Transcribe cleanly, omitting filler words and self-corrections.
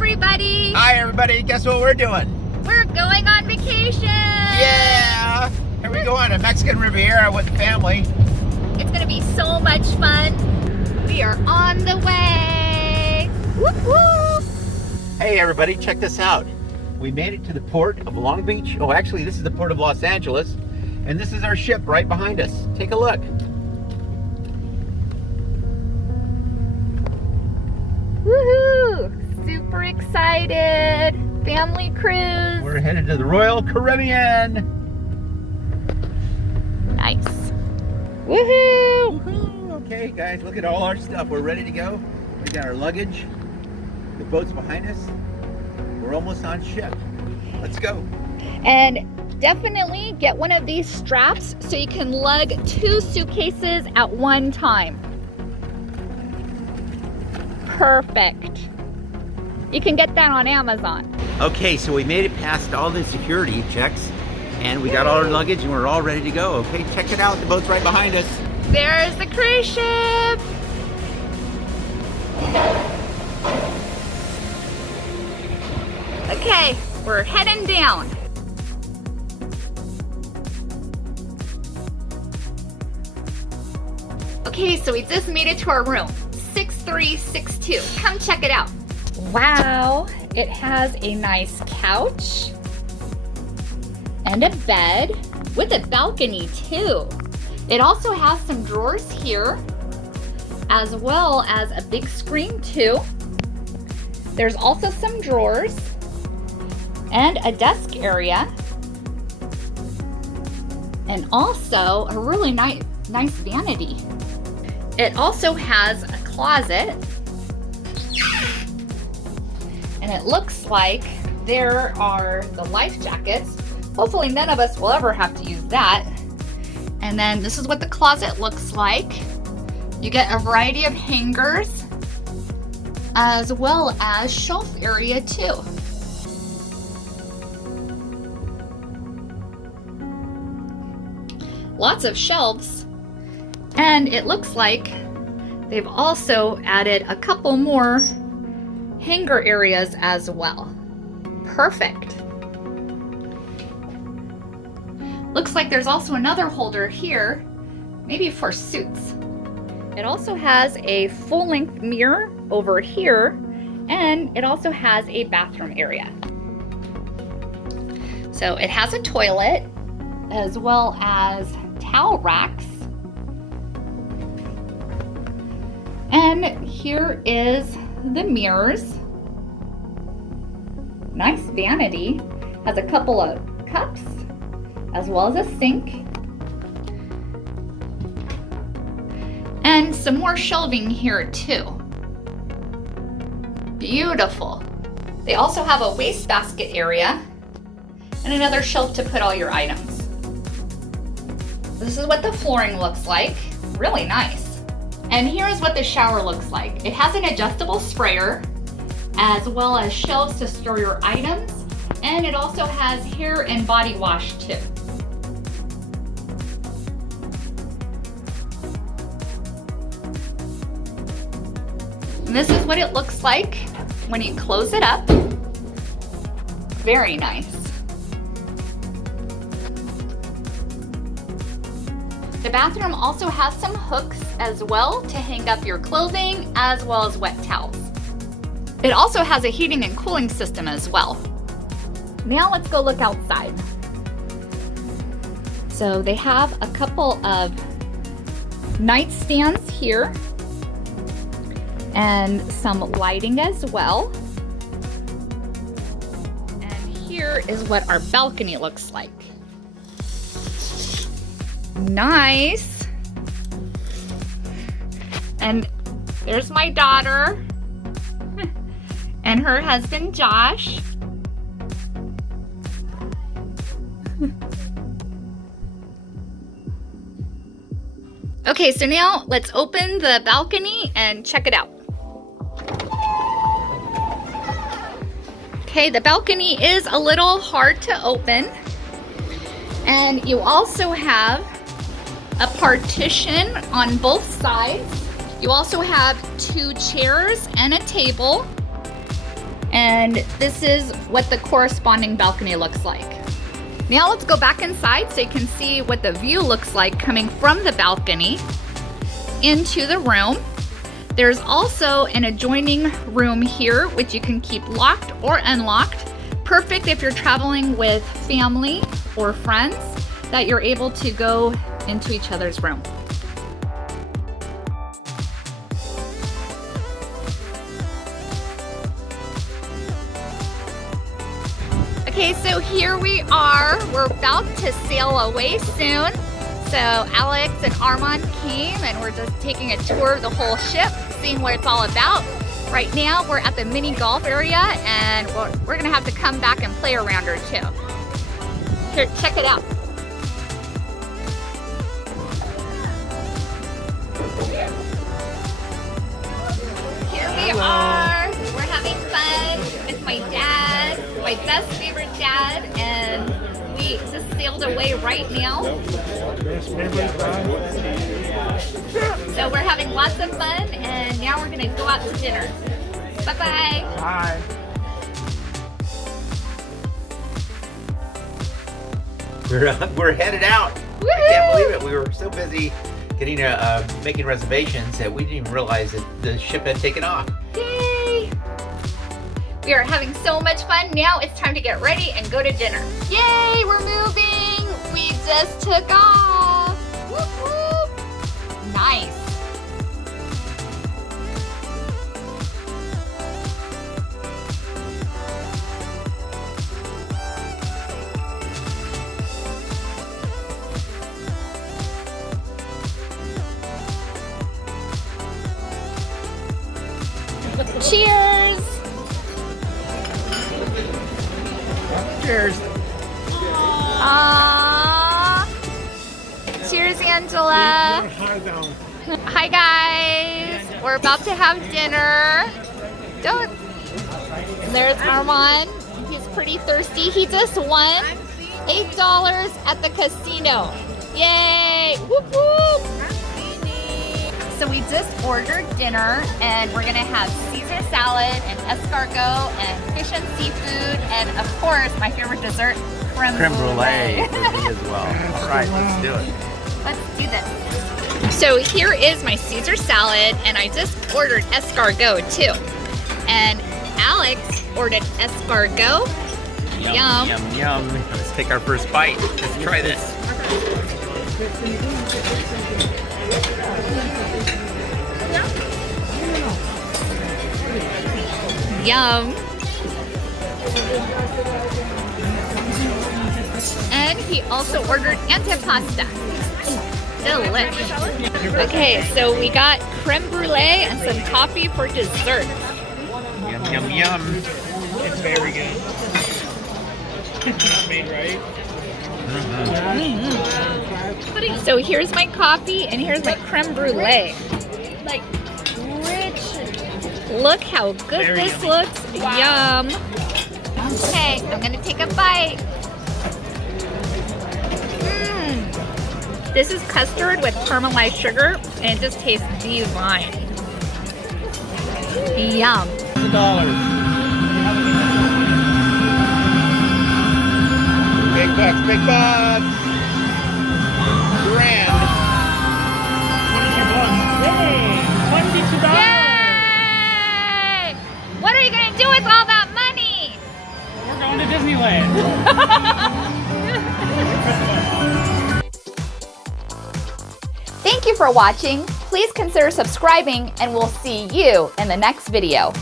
everybody! Hi everybody, guess what we're doing? We're going on vacation! Yeah! Here we go on a Mexican Riviera with the family. It's gonna be so much fun. We are on the way! Whoop whoop! Hey everybody, check this out. We made it to the port of Long Beach. Oh, actually this is the port of Los Angeles. And this is our ship right behind us. Take a look. Woohoo! Super excited! Family cruise! We're headed to the Royal Caribbean. Nice. Woohoo! Woohoo! Okay guys, look at all our stuff. We're ready to go. We got our luggage. The boat's behind us. We're almost on ship. Let's go. And definitely get one of these straps so you can lug 2 suitcases at one time. Perfect. You can get that on Amazon. Okay, so we made it past all the security checks and we got all our luggage and we're all ready to go. Okay, check it out. The boat's right behind us. There's the cruise ship. Okay, we're heading down. Okay, so we just made it to our room, 6362. Come check it out. Wow, it has a nice couch and a bed with a balcony too. It also has some drawers here, as well as a big screen too. There's also some drawers and a desk area, and also a really nice vanity. It also has a closet, and it looks like there are the life jackets. Hopefully none of us will ever have to use that. And then this is what the closet looks like. You get a variety of hangers, as well as shelf area too. Lots of shelves, and it looks like they've also added a couple more hanger areas as well. Perfect. Looks like there's also another holder here, maybe for suits. It also has a full-length mirror over here, and it also has a bathroom area. So it has a toilet, as well as towel racks. And here is the mirrors. Nice vanity. Has a couple of cups, as well as a sink. And some more shelving here too. Beautiful. They also have a wastebasket area and another shelf to put all your items. This is what the flooring looks like. Really nice. And here is what the shower looks like. It has an adjustable sprayer, as well as shelves to store your items, and it also has hair and body wash too. And this is what it looks like when you close it up. Very nice. The bathroom also has some hooks as well to hang up your clothing, as well as wet towels. It also has a heating and cooling system as well. Now let's go look outside. So they have a couple of nightstands here and some lighting as well. And here is what our balcony looks like. Nice. And there's my daughter and her husband Josh. Okay, so now let's open the balcony and check it out. Okay, the balcony is a little hard to open. And you also have a partition on both sides. You also have 2 chairs and a table. And this is what the corresponding balcony looks like. Now let's go back inside so you can see what the view looks like coming from the balcony into the room. There's also an adjoining room here, which you can keep locked or unlocked. Perfect if you're traveling with family or friends, that you're able to go into each other's room. Okay, so here we are. We're about to sail away soon. So Alex and Armand came and we're just taking a tour of the whole ship, seeing what it's all about. Right now we're at the mini golf area and we're gonna have to come back and play around her too. Here, check it out. Here we are. We're having fun with my dad, my best favorite dad, and we just sailed away right now. So we're having lots of fun, and now we're gonna go out to dinner. Bye-bye. Bye. We're headed out. I can't believe it. We were so busy getting making reservations that we didn't even realize that the ship had taken off. Yay! We are having so much fun. Now it's time to get ready and go to dinner. Yay, we're moving. We just took off. Whoop, whoop. Nice. Cheers! Cheers. Aww. Cheers, Angela. Hi, guys. We're about to have dinner. Don't. There's Armand. He's pretty thirsty. He just won $8 at the casino. Yay! Whoop, whoop. So we just ordered dinner and we're gonna have Caesar salad and escargot and fish and seafood and of course my favorite dessert, creme brulee. For me as well. All right, let's do it. Let's do this. So here is my Caesar salad and I just ordered escargot too. And Alex ordered escargot. Yum. Yum, yum. Let's take our first bite. Let's try this. Yum. And he also ordered antipasta. Delish. Okay, so we got creme brulee and some coffee for dessert. Yum, yum, yum. It's very good. It's made right. So here's my coffee and here's my creme brulee. Like rich. Look how good Very this yummy. looks. Yum. Okay, I'm gonna take a bite. This is custard with caramelized sugar and it just tastes divine. Yum. $2. Big bucks, big bucks. Grand. $22. Yay! What are you gonna do with all that money? We're going to Disneyland. Thank you for watching. Please consider subscribing and we'll see you in the next video.